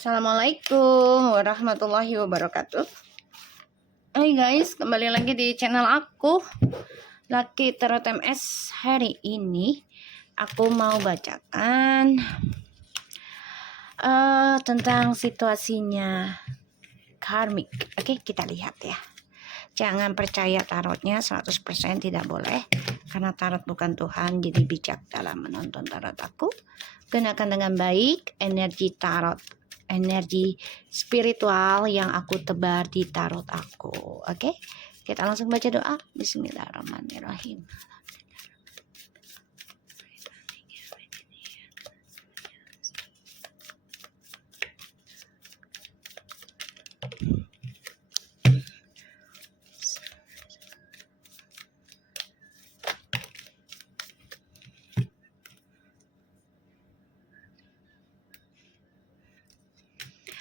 Assalamualaikum warahmatullahi wabarakatuh. Hai guys, kembali lagi di channel aku, Lucky Tarot MS. Hari ini aku mau bacakan tentang situasinya karmik. Oke, kita lihat ya. Jangan percaya tarotnya 100%, tidak boleh, karena tarot bukan Tuhan. Jadi bijak dalam menonton tarot aku. Gunakan dengan baik energi tarot, energi spiritual yang aku tebar di tarot aku. Oke, kita langsung baca doa. Bismillahirrahmanirrahim.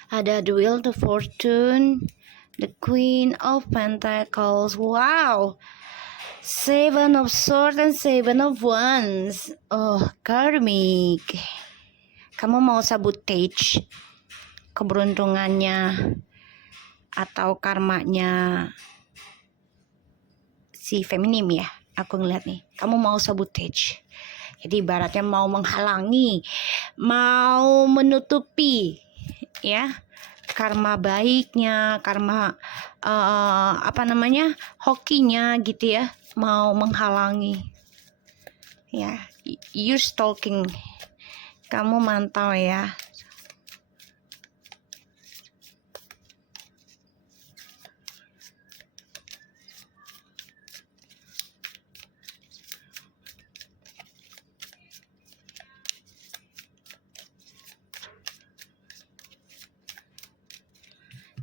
Ada the Wheel of Fortune, the Queen of Pentacles. Wow, Seven of Swords and Seven of Wands. Oh, karmik. Kamu mau sabotage keberuntungannya atau karmanya si feminim ya. Aku ngeliat nih, kamu mau sabotage. Jadi ibaratnya mau menghalangi, mau menutupi ya karma baiknya, karma hokinya gitu ya, mau menghalangi ya. You stalking, kamu mantau ya.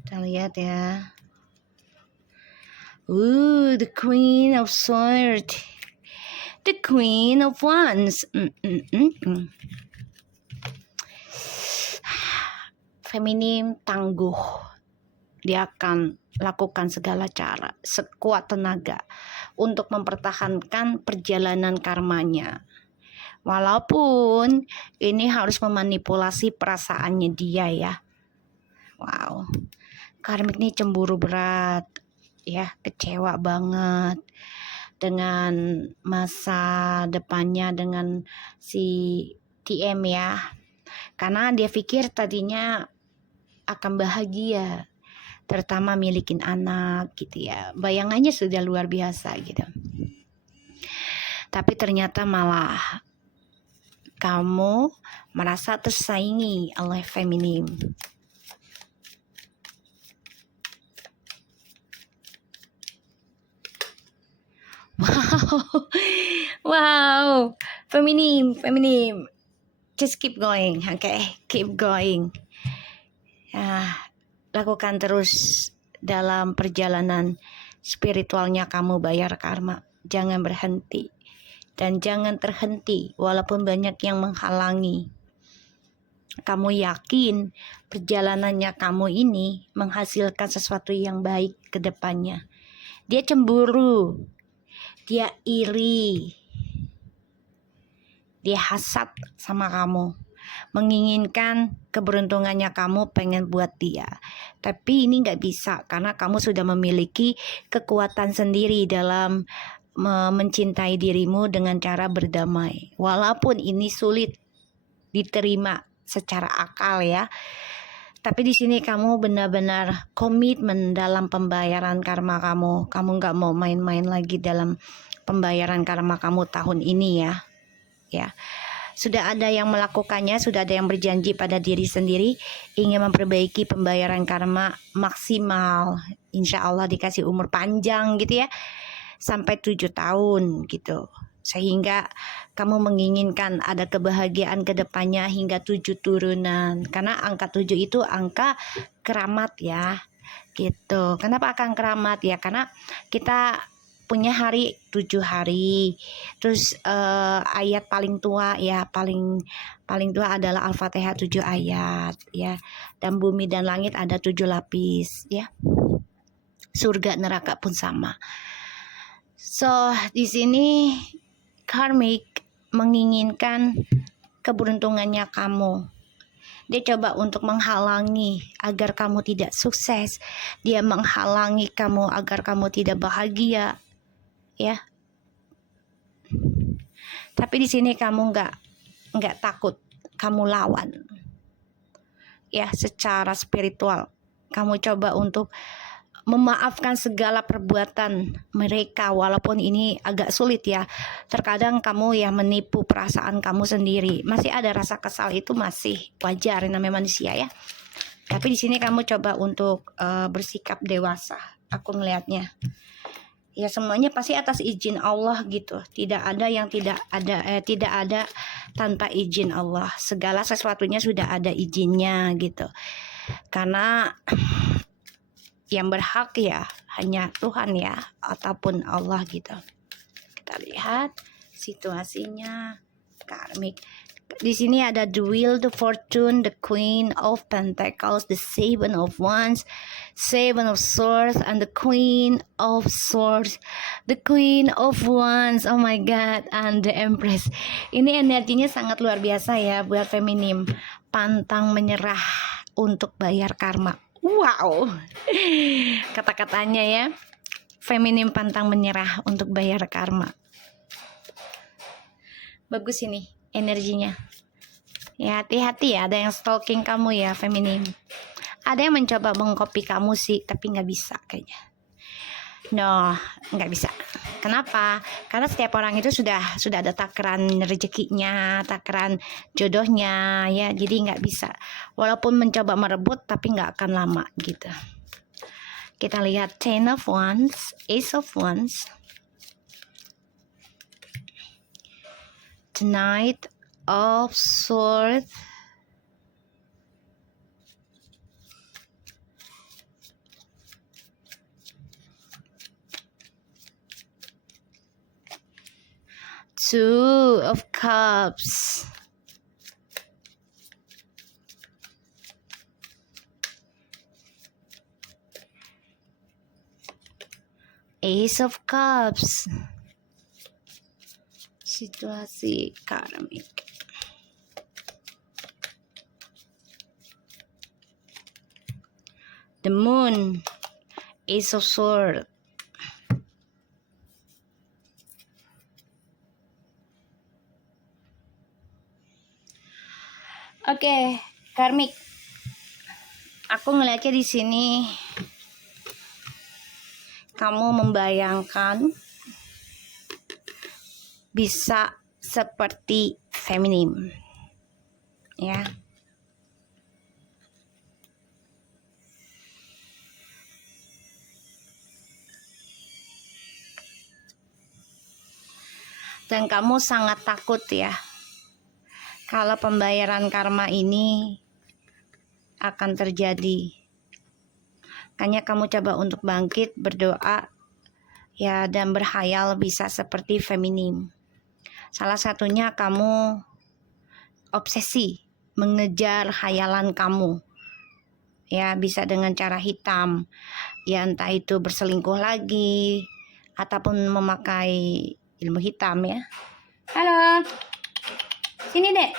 Kita lihat ya. The Queen of Swords, the Queen of Wands. Feminim tangguh. Dia akan lakukan segala cara, sekuat tenaga untuk mempertahankan perjalanan karmanya. Walaupun ini harus memanipulasi perasaannya dia ya. Wow, karmik ini cemburu berat ya, kecewa banget dengan masa depannya dengan si TM ya, karena dia pikir tadinya akan bahagia, terutama milikin anak gitu ya, bayangannya sudah luar biasa gitu, tapi ternyata malah kamu merasa tersaingi oleh feminim. Wow, feminim, just keep going, okay? Keep going. Lakukan terus dalam perjalanan spiritualnya kamu bayar karma. Jangan berhenti dan jangan terhenti walaupun banyak yang menghalangi. Kamu yakin perjalanannya kamu ini menghasilkan sesuatu yang baik ke depannya. Dia cemburu, dia iri, dia hasad sama kamu, menginginkan keberuntungannya kamu, pengen buat dia. Tapi ini gak bisa karena kamu sudah memiliki kekuatan sendiri dalam mencintai dirimu dengan cara berdamai. Walaupun ini sulit diterima secara akal ya, tapi di sini kamu benar-benar komitmen dalam pembayaran karma kamu. Kamu gak mau main-main lagi dalam pembayaran karma kamu tahun ini ya. Ya, sudah ada yang melakukannya, sudah ada yang berjanji pada diri sendiri ingin memperbaiki pembayaran karma maksimal. Insya Allah dikasih umur panjang gitu ya, sampai 7 tahun gitu. Sehingga kamu menginginkan ada kebahagiaan ke depannya hingga 7 turunan. Karena angka 7 itu angka keramat ya gitu. Kenapa akan keramat ya? Karena kita punya hari 7 hari. Terus ayat paling tua ya, paling tua adalah Al-Fatihah 7 ayat ya. Dan bumi dan langit ada 7 lapis ya. Surga neraka pun sama. So, di sini karmik menginginkan keberuntungannya kamu Dia coba untuk menghalangi agar kamu tidak sukses. Dia menghalangi kamu agar kamu tidak bahagia, ya. Tapi di sini kamu nggak takut, kamu lawan, ya, secara spiritual. Kamu coba untuk memaafkan segala perbuatan mereka, walaupun ini agak sulit ya. Terkadang kamu ya menipu perasaan kamu sendiri. Masih ada rasa kesal, itu masih wajar, namanya manusia ya. Tapi di sini kamu coba untuk bersikap dewasa. Aku melihatnya. Ya semuanya pasti atas izin Allah gitu. Tidak ada yang tidak ada tanpa izin Allah. Segala sesuatunya sudah ada izinnya gitu. Karena yang berhak ya hanya Tuhan ya, ataupun Allah gitu. Kita lihat situasinya karmik. Di sini ada the wheel, the fortune, the queen of pentacles, the seven of wands, seven of swords, and the queen of swords, the queen of wands. Oh my god, and the empress. Ini energinya sangat luar biasa ya buat feminim. Pantang menyerah untuk bayar karma. Wow, kata-katanya ya, feminim pantang menyerah untuk bayar karma. Bagus ini energinya. Ya hati-hati ya, ada yang stalking kamu ya feminim. Ada yang mencoba mengcopy kamu sih, tapi nggak bisa kayaknya. No, nggak bisa. Kenapa? Karena setiap orang itu sudah ada takaran rezekinya, takaran jodohnya ya, jadi nggak bisa. Walaupun mencoba merebut, tapi nggak akan lama gitu. Kita lihat Ten of Wands, Ace of Wands, the Knight of Swords, Two of Cups, Ace of Cups. Situasi karmik. The Moon, Ace of Swords. Oke, karmik. Aku ngeliatnya di sini kamu membayangkan bisa seperti feminim, ya. Dan kamu sangat takut ya, kalau pembayaran karma ini akan terjadi. Makanya kamu coba untuk bangkit, berdoa ya, dan berhayal bisa seperti feminim. Salah satunya kamu obsesi mengejar hayalan kamu. Ya, bisa dengan cara hitam. Ya, entah itu berselingkuh lagi ataupun memakai ilmu hitam ya. Halo. Sini, Dek.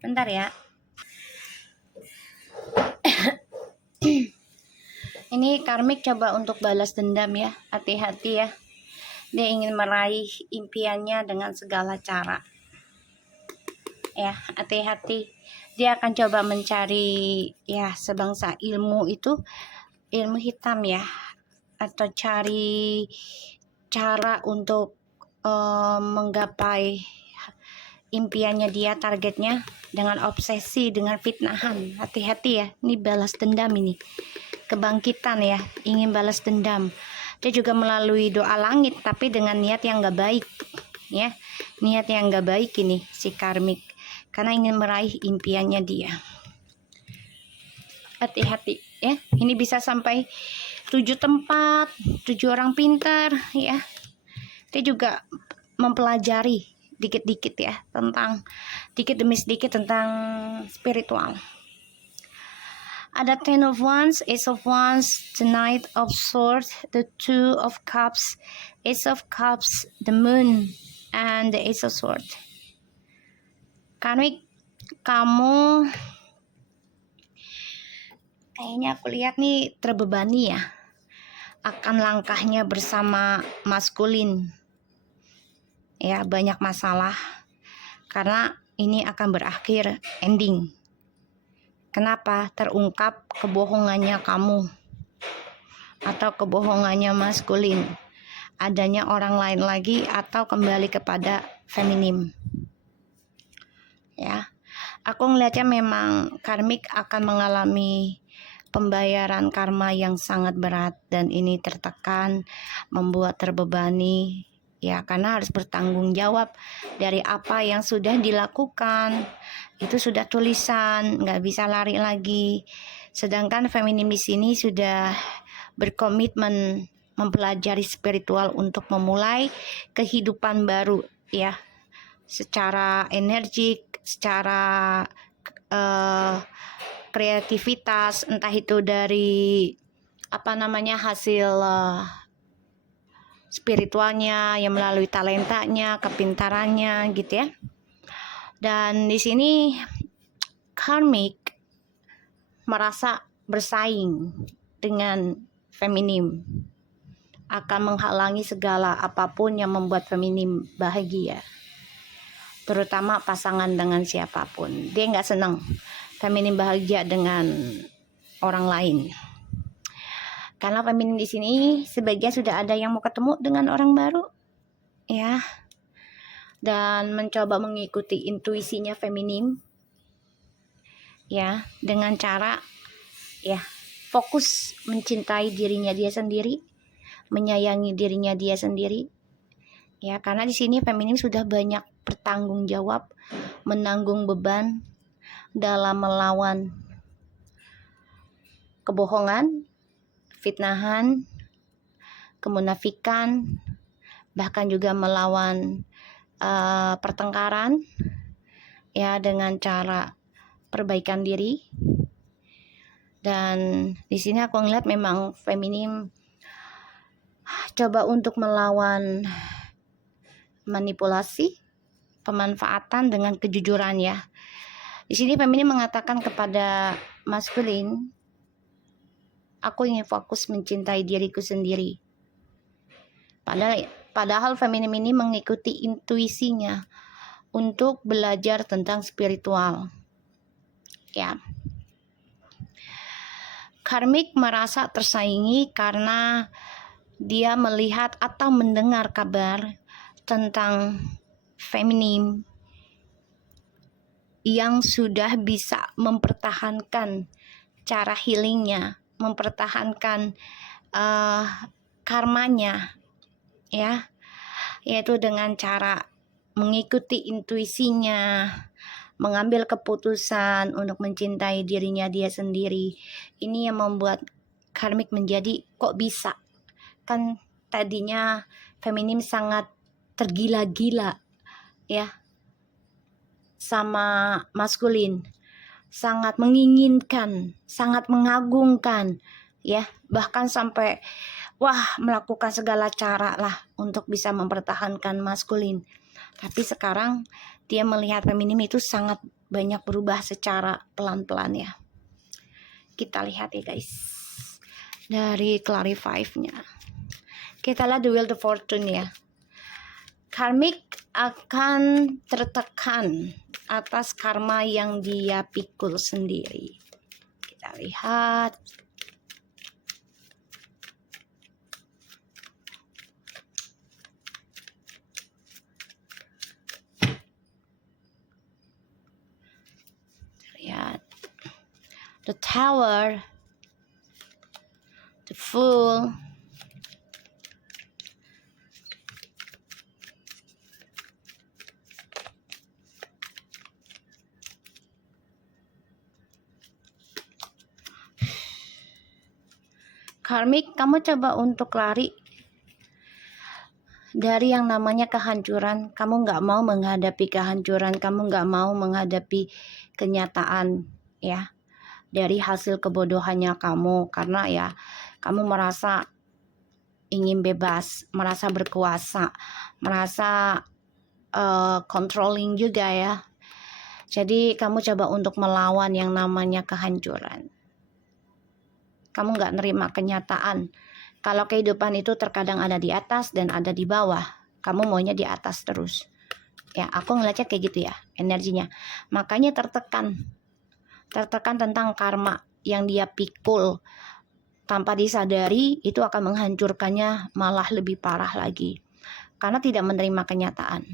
Bentar ya. Ini karmik coba untuk balas dendam ya. Hati-hati ya. Dia ingin meraih impiannya dengan segala cara. Ya, hati-hati. Dia akan coba mencari ya sebangsa ilmu itu, ilmu hitam ya. Atau cari cara untuk menggapai impiannya dia, targetnya dengan obsesi, dengan fitnahan. Hati-hati ya. Ini balas dendam ini. Kebangkitan ya, ingin balas dendam. Dia juga melalui doa langit, tapi dengan niat yang gak baik ya, niat yang gak baik ini si karmik, karena ingin meraih impiannya dia. Hati-hati ya, ini bisa sampai 7 tempat, 7 orang pintar ya. Dia juga mempelajari dikit-dikit ya, tentang dikit demi sedikit tentang spiritual. Ada Ten of Wands, Ace of Wands, the Knight of Swords, the Two of Cups, Ace of Cups, the Moon, and the Ace of Swords. Karmik, kamu kayaknya aku lihat nih terbebani ya akan langkahnya bersama maskulin. Ya, banyak masalah karena ini akan berakhir ending. Kenapa? Terungkap kebohongannya kamu atau kebohongannya maskulin, adanya orang lain lagi atau kembali kepada feminim. Ya, aku ngelihatnya memang karmik akan mengalami pembayaran karma yang sangat berat dan ini tertekan, membuat terbebani. Ya, karena harus bertanggung jawab dari apa yang sudah dilakukan. Itu sudah tulisan, nggak bisa lari lagi. Sedangkan feminim di sini sudah berkomitmen mempelajari spiritual untuk memulai kehidupan baru, ya, secara energik, secara kreativitas, entah itu dari hasil spiritualnya yang melalui talentanya, kepintarannya gitu ya. Dan di sini karmik merasa bersaing dengan feminim, akan menghalangi segala apapun yang membuat feminim bahagia, terutama pasangan dengan siapapun. Dia nggak senang feminim bahagia dengan orang lain. Karena feminim di sini sebagian sudah ada yang mau ketemu dengan orang baru, ya, dan mencoba mengikuti intuisinya feminim, ya, dengan cara ya fokus mencintai dirinya dia sendiri, menyayangi dirinya dia sendiri, ya, karena di sini feminim sudah banyak bertanggung jawab, menanggung beban dalam melawan kebohongan, fitnahan, kemunafikan, bahkan juga melawan pertengkaran, ya, dengan cara perbaikan diri. Dan di sini aku ngeliat memang feminim coba untuk melawan manipulasi, pemanfaatan dengan kejujuran, ya. Di sini feminim mengatakan kepada maskulin, aku ingin fokus mencintai diriku sendiri. Padahal feminim ini mengikuti intuisinya untuk belajar tentang spiritual, ya. Karmik merasa tersaingi karena dia melihat atau mendengar kabar tentang feminim yang sudah bisa mempertahankan cara healingnya, mempertahankan karmanya, ya, yaitu dengan cara mengikuti intuisinya, mengambil keputusan untuk mencintai dirinya dia sendiri. Ini yang membuat karmik menjadi kok bisa, kan tadinya feminim sangat tergila-gila, ya, sama maskulin, sangat menginginkan, sangat mengagungkan, ya, bahkan sampai melakukan segala cara lah untuk bisa mempertahankan maskulin. Tapi sekarang dia melihat feminim itu sangat banyak berubah secara pelan-pelan, ya. Kita lihat ya guys, dari Clarify-nya. Kita lihat the Wheel of Fortune, ya. Karmik akan tertekan atas karma yang dia pikul sendiri. Kita lihat. Lihat. The Tower, the Fool, karmik, kamu coba untuk lari dari yang namanya kehancuran. Kamu nggak mau menghadapi kehancuran, kamu nggak mau menghadapi kenyataan, ya, dari hasil kebodohannya kamu, karena ya kamu merasa ingin bebas, merasa berkuasa, merasa controlling juga, ya. Jadi kamu coba untuk melawan yang namanya kehancuran. Kamu nggak nerima kenyataan. Kalau kehidupan itu terkadang ada di atas dan ada di bawah. Kamu maunya di atas terus. Ya, aku ngeliatnya kayak gitu ya, energinya. Makanya tertekan tentang karma yang dia pikul tanpa disadari, itu akan menghancurkannya malah lebih parah lagi karena tidak menerima kenyataan.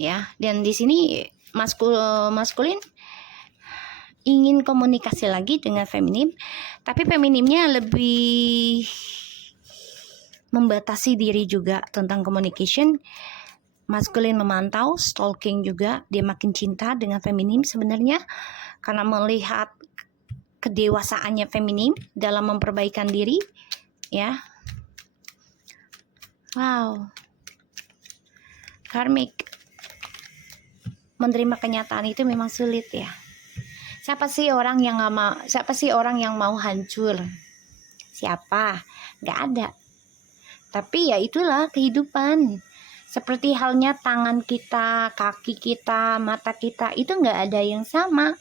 Ya, dan di sini maskulin ingin komunikasi lagi dengan feminim, tapi feminimnya lebih membatasi diri juga tentang communication. Maskulin memantau, stalking juga, dia makin cinta dengan feminim sebenarnya karena melihat kedewasaannya feminim dalam memperbaikan diri, ya. Wow, karmik menerima kenyataan itu memang sulit ya. Siapa sih orang yang mau hancur? Siapa? Gak ada. Tapi ya itulah kehidupan. Seperti halnya tangan kita, kaki kita, mata kita, itu gak ada yang sama.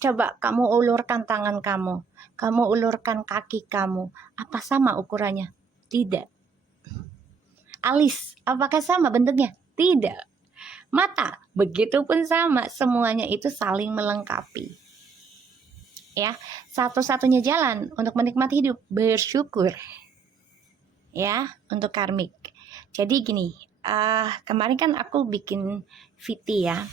Coba kamu ulurkan tangan kamu ulurkan kaki kamu, apa sama ukurannya? Tidak. Alis, apakah sama bentuknya? Tidak. Mata, begitupun sama, semuanya itu saling melengkapi. Ya, satu-satunya jalan untuk menikmati hidup bersyukur. Ya, untuk karmik. Jadi gini, kemarin kan aku bikin VT ya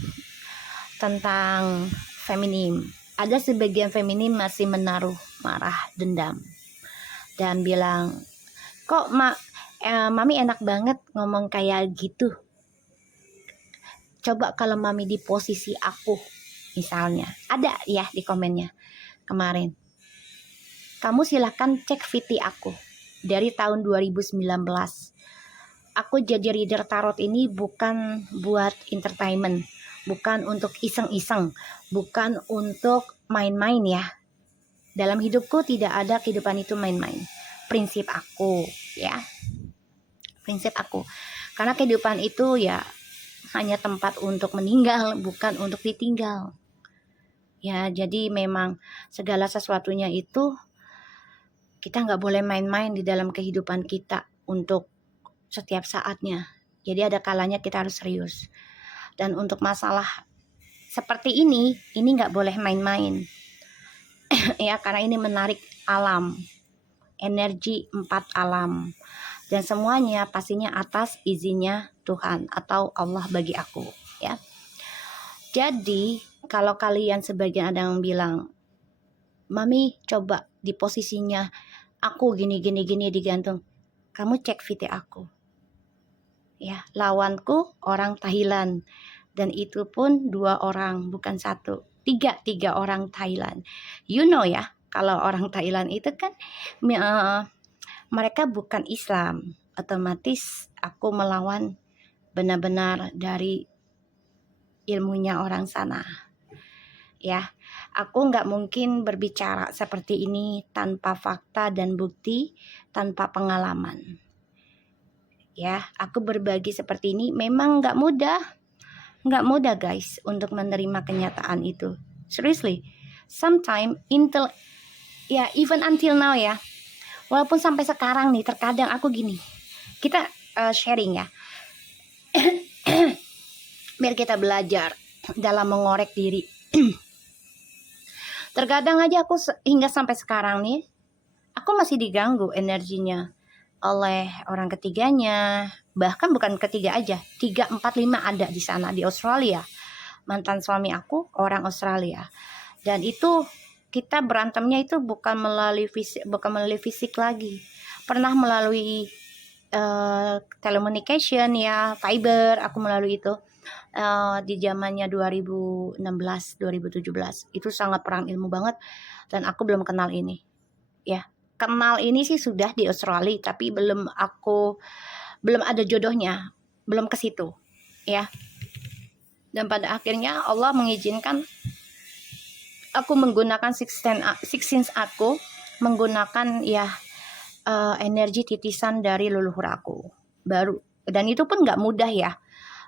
tentang feminim. Ada sebagian feminim masih menaruh marah, dendam, dan bilang, kok mami enak banget ngomong kayak gitu. Coba kalau mami di posisi aku, misalnya. Ada ya di komennya kemarin. Kamu silahkan cek VT aku dari tahun 2019. Aku jadi reader tarot ini bukan buat entertainment, bukan untuk iseng-iseng, bukan untuk main-main ya. Dalam hidupku tidak ada kehidupan itu main-main. Prinsip aku ya. Prinsip aku. Karena kehidupan itu ya hanya tempat untuk meninggal, bukan untuk ditinggal. Ya, jadi memang segala sesuatunya itu kita nggak boleh main-main di dalam kehidupan kita untuk setiap saatnya. Jadi ada kalanya kita harus serius. Dan untuk masalah seperti ini nggak boleh main-main. Ya, karena ini menarik alam, energi 4 alam. Dan semuanya pastinya atas izinnya Tuhan atau Allah bagi aku ya. Jadi kalau kalian sebagian ada yang bilang, mami coba di posisinya aku gini digantung, kamu cek VT aku ya. Lawanku orang Thailand, dan itu pun 2 orang, bukan 1, 3 orang Thailand. You know ya, kalau orang Thailand itu kan mereka bukan Islam, otomatis aku melawan benar-benar dari ilmunya orang sana. Ya, aku nggak mungkin berbicara seperti ini tanpa fakta dan bukti, tanpa pengalaman. Ya, aku berbagi seperti ini memang nggak mudah guys untuk menerima kenyataan itu. Seriously, sometimes even until now ya. Walaupun sampai sekarang nih, terkadang aku gini, kita sharing ya, biar kita belajar dalam mengorek diri. Terkadang aja aku hingga sampai sekarang nih, aku masih diganggu energinya oleh orang ketiganya. Bahkan bukan ketiga aja, 3, 4, 5 ada di sana, di Australia. Mantan suami aku orang Australia. Dan itu kita berantemnya itu bukan melalui fisik lagi. Pernah melalui telecommunication ya, fiber, aku melalui itu di zamannya 2016 2017. Itu sangat perang ilmu banget, dan aku belum kenal ini. Ya, kenal ini sih sudah di Australia, tapi belum ada jodohnya, belum ke situ ya. Dan pada akhirnya Allah mengizinkan aku menggunakan sixth sense aku, menggunakan ya energi titisan dari leluhur aku baru. Dan itu pun nggak mudah ya.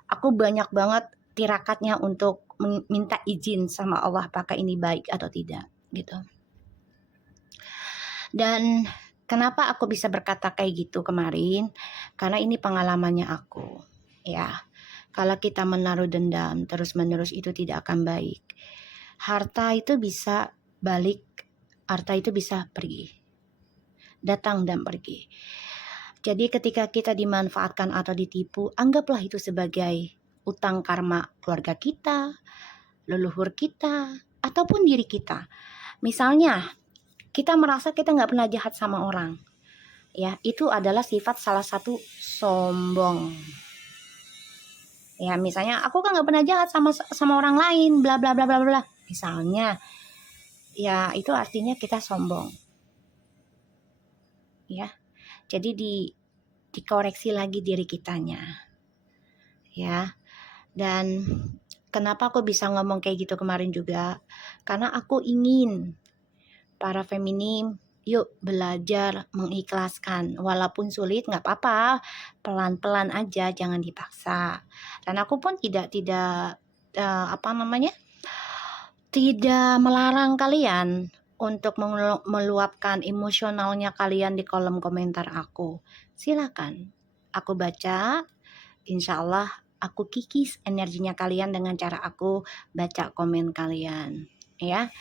Aku banyak banget tirakatnya untuk minta izin sama Allah apakah ini baik atau tidak gitu. Dan kenapa aku bisa berkata kayak gitu kemarin? Karena ini pengalamannya aku, ya. Kalau kita menaruh dendam terus-menerus itu tidak akan baik. Harta itu bisa balik, harta itu bisa pergi, datang dan pergi. Jadi ketika kita dimanfaatkan atau ditipu, anggaplah itu sebagai utang karma keluarga kita, leluhur kita, ataupun diri kita. Misalnya, kita merasa kita nggak pernah jahat sama orang. Ya, itu adalah sifat salah satu sombong. Ya, misalnya aku kan nggak pernah jahat sama orang lain, bla bla bla bla bla. Misalnya, ya itu artinya kita sombong. Ya, jadi dikoreksi lagi diri kitanya. Ya, dan kenapa aku bisa ngomong kayak gitu kemarin juga? Karena aku ingin para feminim, yuk belajar mengikhlaskan. Walaupun sulit nggak apa-apa, pelan-pelan aja, jangan dipaksa. Dan aku pun tidak tidak melarang kalian untuk meluapkan emosionalnya kalian di kolom komentar aku. Silakan, aku baca. Insya Allah aku kikis energinya kalian dengan cara aku baca komen kalian, ya.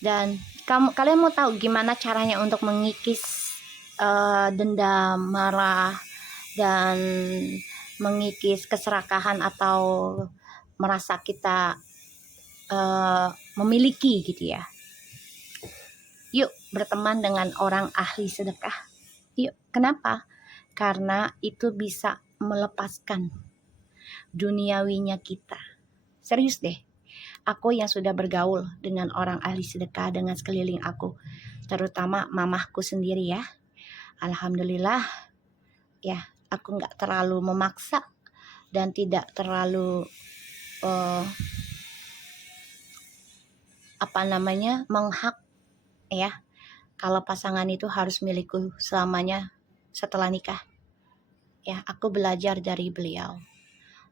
Dan kalian mau tahu gimana caranya untuk mengikis dendam, marah, dan mengikis keserakahan atau merasa kita memiliki gitu ya. Yuk berteman dengan orang ahli sedekah. Yuk, kenapa? Karena itu bisa melepaskan duniawinya kita. Serius deh. Aku yang sudah bergaul dengan orang ahli sedekah dengan sekeliling aku, terutama mamahku sendiri ya. Alhamdulillah ya, aku nggak terlalu memaksa dan tidak terlalu menghak ya. Kalau pasangan itu harus milikku selamanya setelah nikah. Ya, aku belajar dari beliau.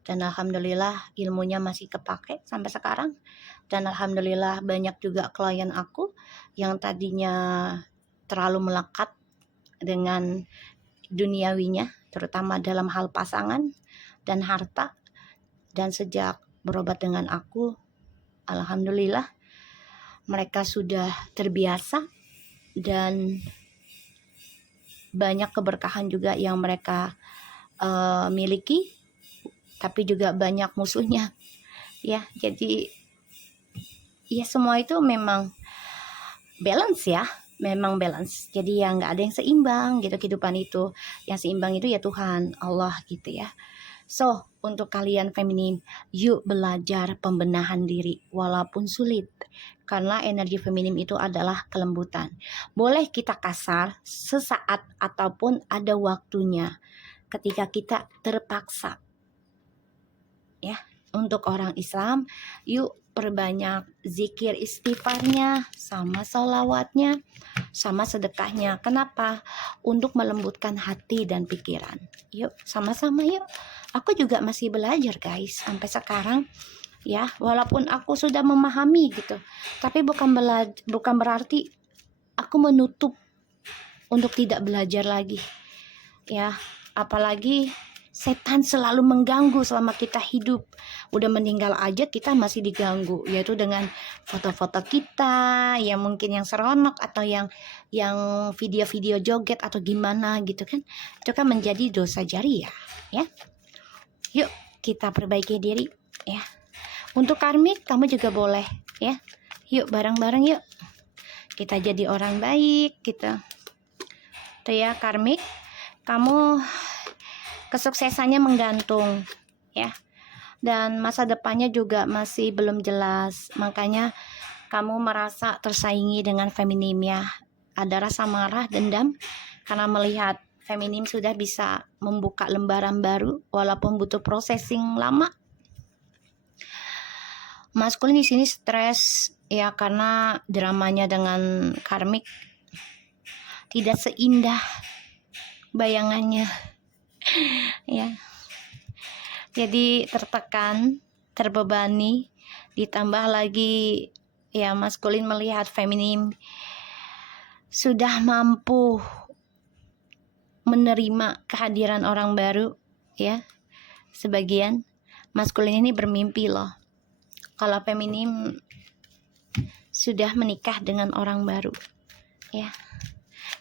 Dan alhamdulillah ilmunya masih kepake sampai sekarang. Dan alhamdulillah banyak juga klien aku yang tadinya terlalu melekat dengan duniawinya, terutama dalam hal pasangan dan harta. Dan sejak berobat dengan aku, alhamdulillah mereka sudah terbiasa dan banyak keberkahan juga yang mereka miliki. Tapi juga banyak musuhnya ya. Jadi ya semua itu memang balance ya, memang balance. Jadi ya nggak ada yang seimbang gitu kehidupan itu. Yang seimbang itu ya Tuhan Allah gitu ya. So untuk kalian feminin, yuk belajar pembenahan diri walaupun sulit. Karena energi feminim itu adalah kelembutan. Boleh kita kasar sesaat ataupun ada waktunya ketika kita terpaksa. Ya, untuk orang Islam, yuk perbanyak zikir istighfarnya, sama sholawatnya, sama sedekahnya. Kenapa? Untuk melembutkan hati dan pikiran. Yuk, sama-sama yuk. Aku juga masih belajar guys, sampai sekarang. Ya, walaupun aku sudah memahami gitu, tapi bukan berarti aku menutup untuk tidak belajar lagi. Ya, apalagi setan selalu mengganggu selama kita hidup. Udah meninggal aja kita masih diganggu, yaitu dengan foto-foto kita yang mungkin yang seronok atau yang video-video joget atau gimana gitu kan. Itu kan menjadi dosa jariah ya. Yuk kita perbaiki diri ya. Untuk karmik kamu juga boleh ya. Yuk bareng-bareng yuk. Kita jadi orang baik gitu. Tuh ya karmik, kamu kesuksesannya menggantung ya, dan masa depannya juga masih belum jelas. Makanya kamu merasa tersaingi dengan feminim ya. Ada rasa marah, dendam karena melihat feminim sudah bisa membuka lembaran baru walaupun butuh processing lama. Maskulin di sini stres ya, karena dramanya dengan karmik tidak seindah bayangannya. Ya, jadi tertekan terbebani, ditambah lagi ya maskulin melihat feminim sudah mampu menerima kehadiran orang baru ya. Sebagian maskulin ini bermimpi loh kalau feminim sudah menikah dengan orang baru ya.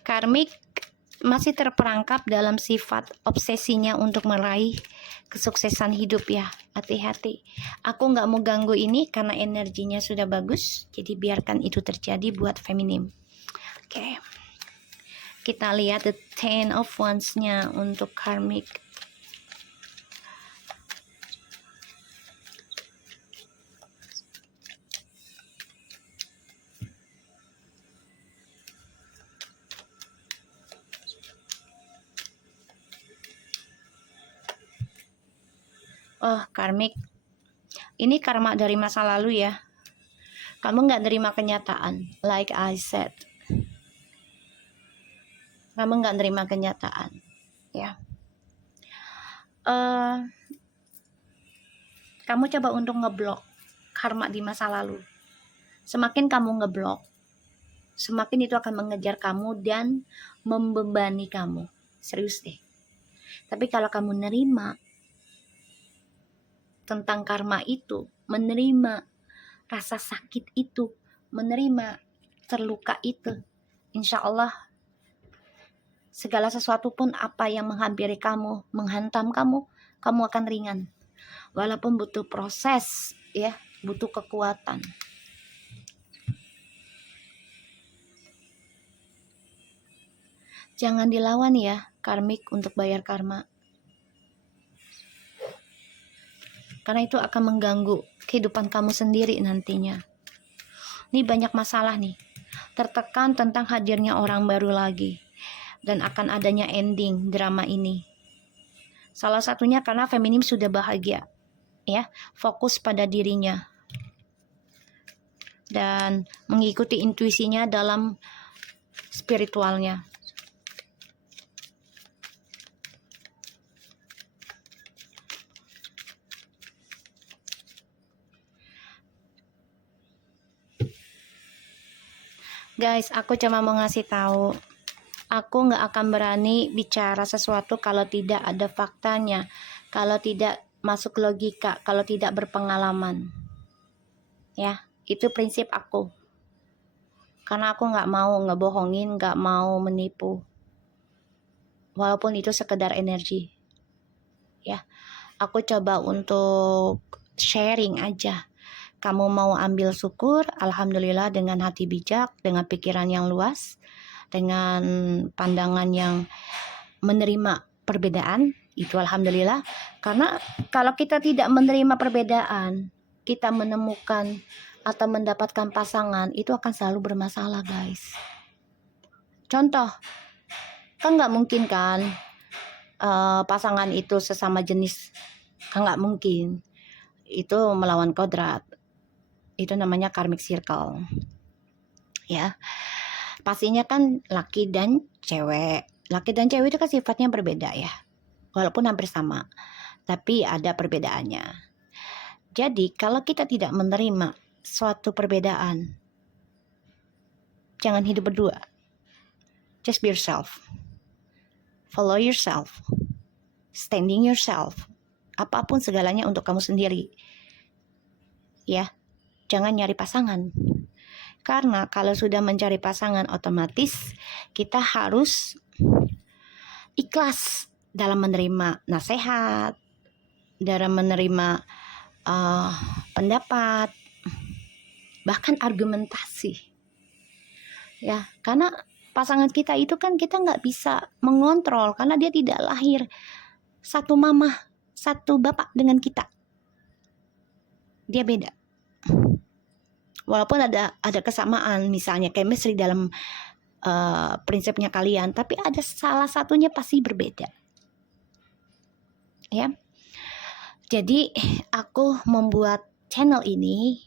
Karmik masih terperangkap dalam sifat obsesinya untuk meraih kesuksesan hidup ya. Hati-hati, aku nggak mau ganggu ini karena energinya sudah bagus, jadi biarkan itu terjadi buat feminim. Oke, kita lihat the Ten of Wands-nya untuk karmik. Oh, karmik. Ini karma dari masa lalu ya. Kamu nggak nerima kenyataan, like I said. Kamu nggak nerima kenyataan, ya. Kamu coba untuk ngeblok karma di masa lalu. Semakin kamu ngeblok, semakin itu akan mengejar kamu dan membebani kamu. Serius deh. Tapi kalau kamu nerima tentang karma itu, menerima rasa sakit itu, menerima terluka itu, insya Allah segala sesuatu pun apa yang menghampiri kamu, menghantam kamu, kamu akan ringan. Walaupun butuh proses ya, butuh kekuatan. Jangan dilawan ya karmik untuk bayar karma. Karena itu akan mengganggu kehidupan kamu sendiri nantinya. Ini banyak masalah nih. Tertekan tentang hadirnya orang baru lagi. Dan akan adanya ending drama ini. Salah satunya karena feminim sudah bahagia. Ya, fokus pada dirinya. Dan mengikuti intuisinya dalam spiritualnya. Guys, aku cuma mau ngasih tahu, aku nggak akan berani bicara sesuatu kalau tidak ada faktanya, kalau tidak masuk logika, kalau tidak berpengalaman. Ya, itu prinsip aku. Karena aku nggak mau ngebohongin, nggak mau menipu. Walaupun itu sekedar energi. Ya, aku coba untuk sharing aja. Kamu mau ambil syukur, alhamdulillah dengan hati bijak, dengan pikiran yang luas, dengan pandangan yang menerima perbedaan, itu alhamdulillah. Karena kalau kita tidak menerima perbedaan, kita menemukan atau mendapatkan pasangan, itu akan selalu bermasalah guys. Contoh, kan nggak mungkin kan pasangan itu sesama jenis, kan nggak mungkin. Itu melawan kodrat. Itu namanya karmic circle. Ya. Pastinya kan laki dan cewek. Laki dan cewek itu kan sifatnya berbeda ya. Walaupun hampir sama. Tapi ada perbedaannya. Jadi kalau kita tidak menerima suatu perbedaan, jangan hidup berdua. Just be yourself. Follow yourself. Standing yourself. Apapun segalanya untuk kamu sendiri. Ya. Jangan nyari pasangan. Karena kalau sudah mencari pasangan, otomatis kita harus ikhlas dalam menerima nasihat, dalam menerima pendapat, bahkan argumentasi. Ya, karena pasangan kita itu kan kita nggak bisa mengontrol karena dia tidak lahir satu mama, satu bapak dengan kita. Dia beda. Walaupun ada kesamaan, misalnya chemistry dalam prinsipnya kalian, tapi ada salah satunya pasti berbeda. Ya. Jadi aku membuat channel ini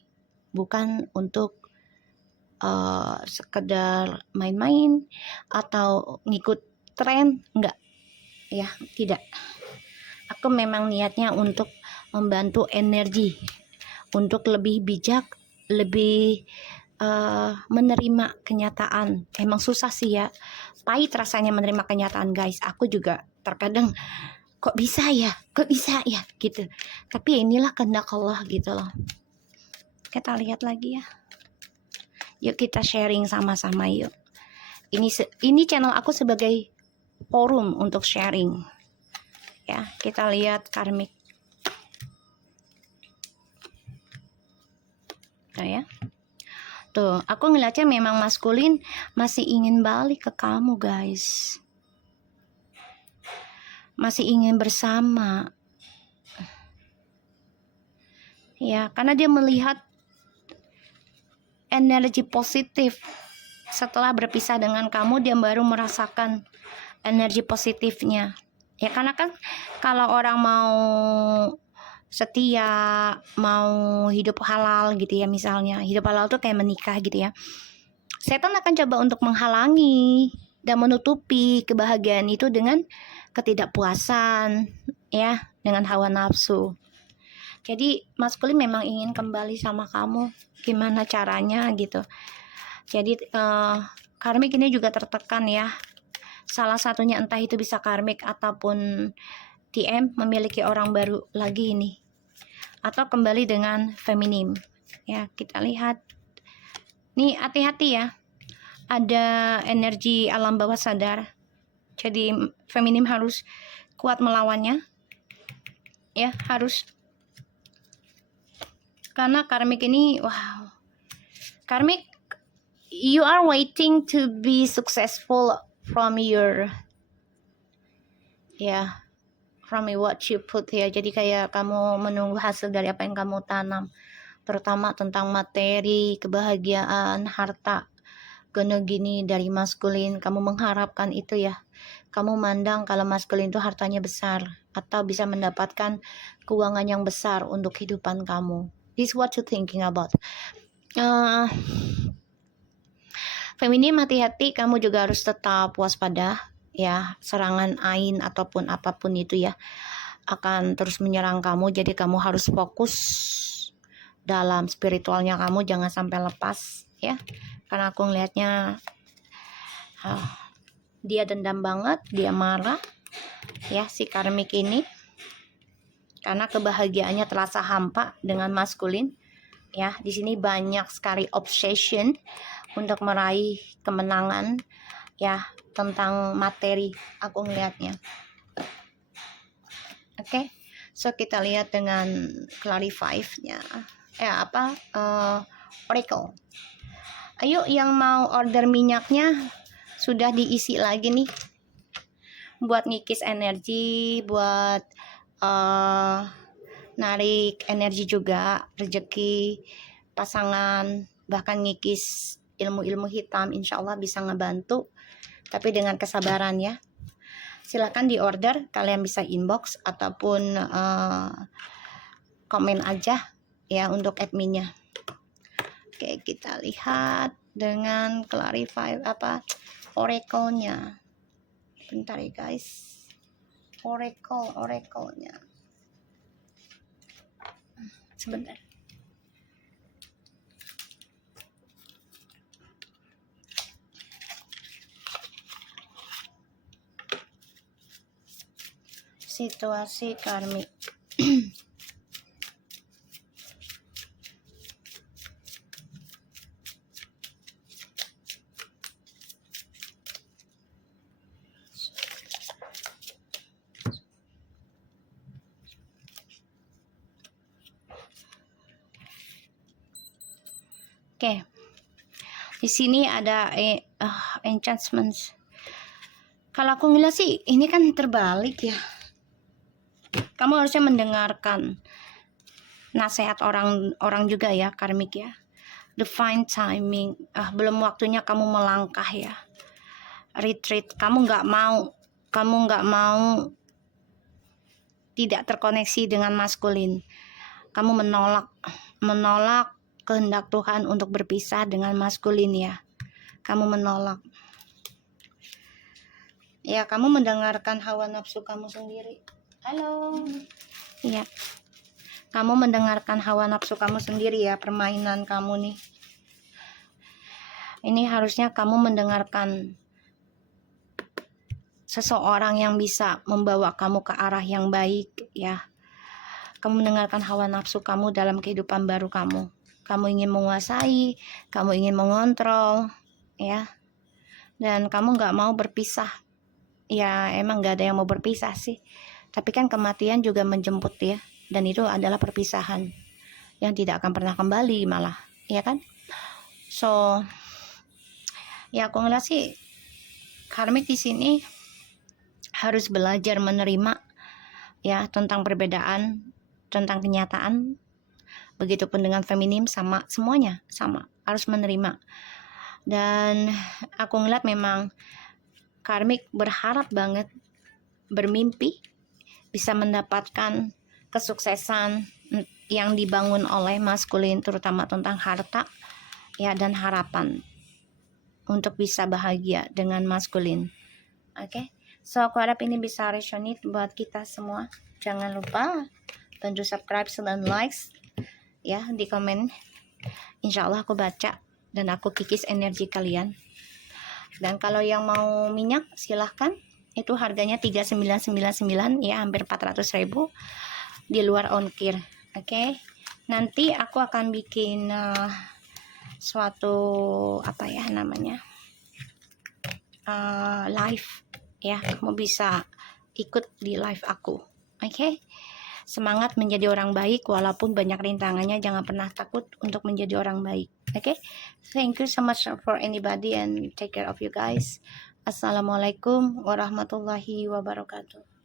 bukan untuk sekedar main-main atau ngikut tren, enggak. Ya, tidak. Aku memang niatnya untuk membantu energi untuk lebih bijak, lebih menerima kenyataan. Emang susah sih ya, pahit rasanya menerima kenyataan guys. Aku juga terkadang kok bisa ya gitu. Tapi inilah kehendak Allah gitu loh. Kita lihat lagi ya. Yuk kita sharing sama-sama yuk. Ini channel aku sebagai forum untuk sharing. Ya, kita lihat karmik. Nah ya. Tuh, aku ngeliatnya memang maskulin masih ingin balik ke kamu guys. Masih ingin bersama. Ya, karena dia melihat energi positif. Setelah berpisah dengan kamu, dia baru merasakan energi positifnya. Ya, karena kan kalau orang mau setia, mau hidup halal gitu ya, misalnya hidup halal tuh kayak menikah gitu ya, setan akan coba untuk menghalangi dan menutupi kebahagiaan itu dengan ketidakpuasan ya, dengan hawa nafsu. Jadi maskulin memang ingin kembali sama kamu, gimana caranya gitu. Jadi karmik ini juga tertekan ya, salah satunya entah itu bisa karmik ataupun TM memiliki orang baru lagi ini, atau kembali dengan feminim ya. Kita lihat nih, hati-hati ya, ada energi alam bawah sadar, jadi feminim harus kuat melawannya ya, harus, karena karmik ini wow, karmik, you are waiting to be successful from your ya, from what you put ya. Jadi kayak kamu menunggu hasil dari apa yang kamu tanam, terutama tentang materi, kebahagiaan, harta, gini dari maskulin. Kamu mengharapkan itu ya, kamu mandang kalau maskulin itu hartanya besar atau bisa mendapatkan keuangan yang besar untuk kehidupan kamu. This is what you thinking about. Feminim, hati-hati, kamu juga harus tetap waspada ya, serangan ain ataupun apapun itu ya akan terus menyerang kamu. Jadi kamu harus fokus dalam spiritualnya kamu, jangan sampai lepas ya, karena aku ngelihatnya dia dendam banget, dia marah ya si karmik ini, karena kebahagiaannya terasa hampa dengan maskulin ya. Di sini banyak sekali obsession untuk meraih kemenangan ya, tentang materi aku ngelihatnya. Oke, so kita lihat dengan clarify-nya oracle. Ayo yang mau order minyaknya sudah diisi lagi nih, buat ngikis energi, buat narik energi juga, rezeki, pasangan, bahkan ngikis ilmu-ilmu hitam, insya Allah bisa ngebantu, tapi dengan kesabaran ya. Silahkan di order, kalian bisa inbox ataupun komen aja ya untuk adminnya. Oke, kita lihat dengan clarify oracle-nya. Bentar ya guys, oracle-nya sebentar. Situasi karmik. Oke. Di sini ada enchantments. Kalau aku ngeliat sih ini kan terbalik ya. Kamu harusnya mendengarkan nasihat orang juga ya, karmik ya. Divine timing. Belum waktunya kamu melangkah ya. Retreat. Kamu nggak mau tidak terkoneksi dengan maskulin. Kamu menolak kehendak Tuhan untuk berpisah dengan maskulin ya. Kamu menolak. Ya, kamu mendengarkan hawa nafsu kamu sendiri. Halo. Iya. Kamu mendengarkan hawa nafsu kamu sendiri ya, permainan kamu nih. Ini harusnya kamu mendengarkan seseorang yang bisa membawa kamu ke arah yang baik ya. Kamu mendengarkan hawa nafsu kamu dalam kehidupan baru kamu. Kamu ingin menguasai, kamu ingin mengontrol ya. Dan kamu gak mau berpisah. Ya emang gak ada yang mau berpisah sih. Tapi kan kematian juga menjemput ya. Dan itu adalah perpisahan yang tidak akan pernah kembali malah, ya kan? So, ya aku ngeliat sih karmik di sini harus belajar menerima ya tentang perbedaan, tentang kenyataan. Begitupun dengan feminim, sama, semuanya sama, harus menerima. Dan aku ngeliat memang karmik berharap banget, bermimpi bisa mendapatkan kesuksesan yang dibangun oleh maskulin, terutama tentang harta ya, dan harapan untuk bisa bahagia dengan maskulin. Oke, so aku harap ini bisa resonate buat kita semua. Jangan lupa bantu subscribe dan likes ya, di komen. Insya Allah aku baca dan aku kikis energi kalian. Dan kalau yang mau minyak silahkan, itu harganya 3.999 ya, hampir 400.000 di luar ongkir. Oke. Nanti aku akan bikin suatu apa ya namanya, live ya, kamu bisa ikut di live aku. Oke. Semangat menjadi orang baik walaupun banyak rintangannya, jangan pernah takut untuk menjadi orang baik. Oke. Thank you so much for anybody and take care of you guys. Assalamualaikum warahmatullahi wabarakatuh.